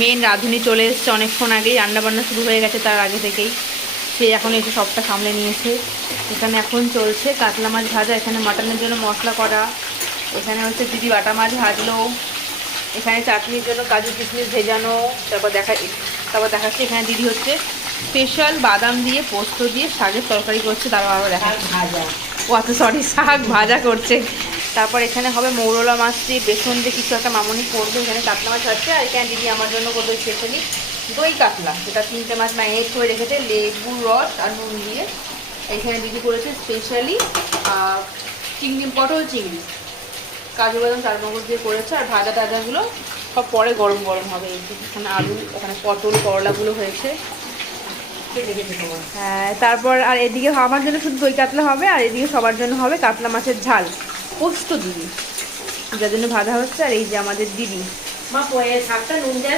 Main রাঁধুনি চলে এসছে অনেকক্ষণ আগেই, রান্নাবান্না শুরু হয়ে গেছে তার আগে থেকেই। সে এখন এসে সবটা সামলে নিয়েছে। এখানে এখন চলছে কাতলা মাছ ভাজা, এখানে মাটনের জন্য মশলা করা, এখানে হচ্ছে দিদি বাটা মাছ ভাজলো, এখানে চাটনির জন্য কাজু কিশমিশ ভেজানো। তারপর দেখাচ্ছে এখানে দিদি হচ্ছে স্পেশাল বাদাম দিয়ে পোস্ত দিয়ে শাকের তরকারি করছে। তারপর আরও দেখাচ্ছে ভাজা। ও আচ্ছা সরি, শাক ভাজা করছে। তারপর এখানে হবে মৌরলা মাছ দিয়ে বেসন দিয়ে কিছু একটা মামনি করবে। এখানে কাতলা মাছ হচ্ছে, আর এখানে দিদি আমার জন্য করবে স্পেশালি দই কাতলা, যেটা 3টে মাছ ম্যারিনেট করে রেখেছে লেবুর রস আর নুন দিয়ে। এখানে দিদি করেছে স্পেশালি চিংড়ি, পটল চিংড়ি কাজু বাদাম চারমগজ দিয়ে করেছে। আর ভাজা টাজাগুলো সব পরে গরম গরম হবে। এখানে আলু, ওখানে পটল করলাগুলো হয়েছে। হ্যাঁ, তারপর আর এদিকে আমার জন্য শুধু দই কাতলা হবে, আর এদিকে সবার জন্য হবে কাতলা মাছের ঝাল পোস্ত দিদি, যার জন্য ভাজা হচ্ছে। আর এই যে আমাদের দিদি মা শাকটা নুন দেওয়া